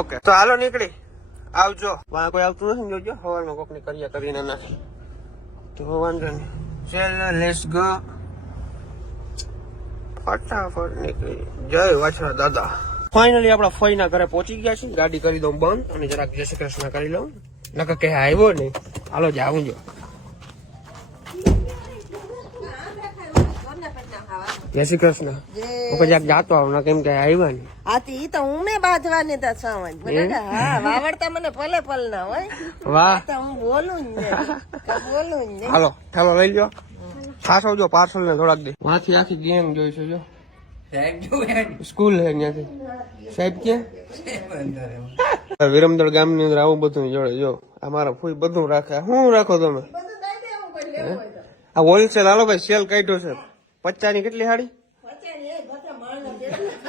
Okay તો હાલો નીકળી આવજો. કોઈ આવતું નથી જોજો, સવારમાં કોક ની કર્યા કરીને નથી તો વાંધો નહીં. ચાલો લેટ્સ ગો, ફટાફટ નીકળી. જય વાછડા દાદા. ફાઇનલી આપડા ફઈના ઘરે પહોંચી ગયા છે. ગાડી કરી દઉં બંધ અને જરાક જય શ્રી કૃષ્ણ કરી લઉં. નકર કે આવ્યો નહીં. હાલો જાવું જો. જય શ્રી કૃષ્ણ. હું કદાચ જાતો આવું ના, કેમ કે આવ્યા નહીં. આથી તો હું ને બાંધવાની તા સમજ બરાબર. હા વાવડતા મને પલે પલ ના હોય. વાહ તો હું બોલું જ ને બોલું જ ને. હાલો ઠેલો લઈ લ્યો. ખાસો જો પાર્સલ ને થોડાક દે. વાંથી આખી ગેંગ જોઈશું જો. સ્કૂલ હે ત્યાંથી સાહેબ ક્યાં? વિરમદળ ગામ ની અંદર આવું બધું જોડે જો. અમારા ફૂઈ બધું રાખે. શું રાખો તમે? આ હોલસેલ. હાલો ભાઈ સેલ કાઢ્યો છે. 50 ની કેટલી સાડી?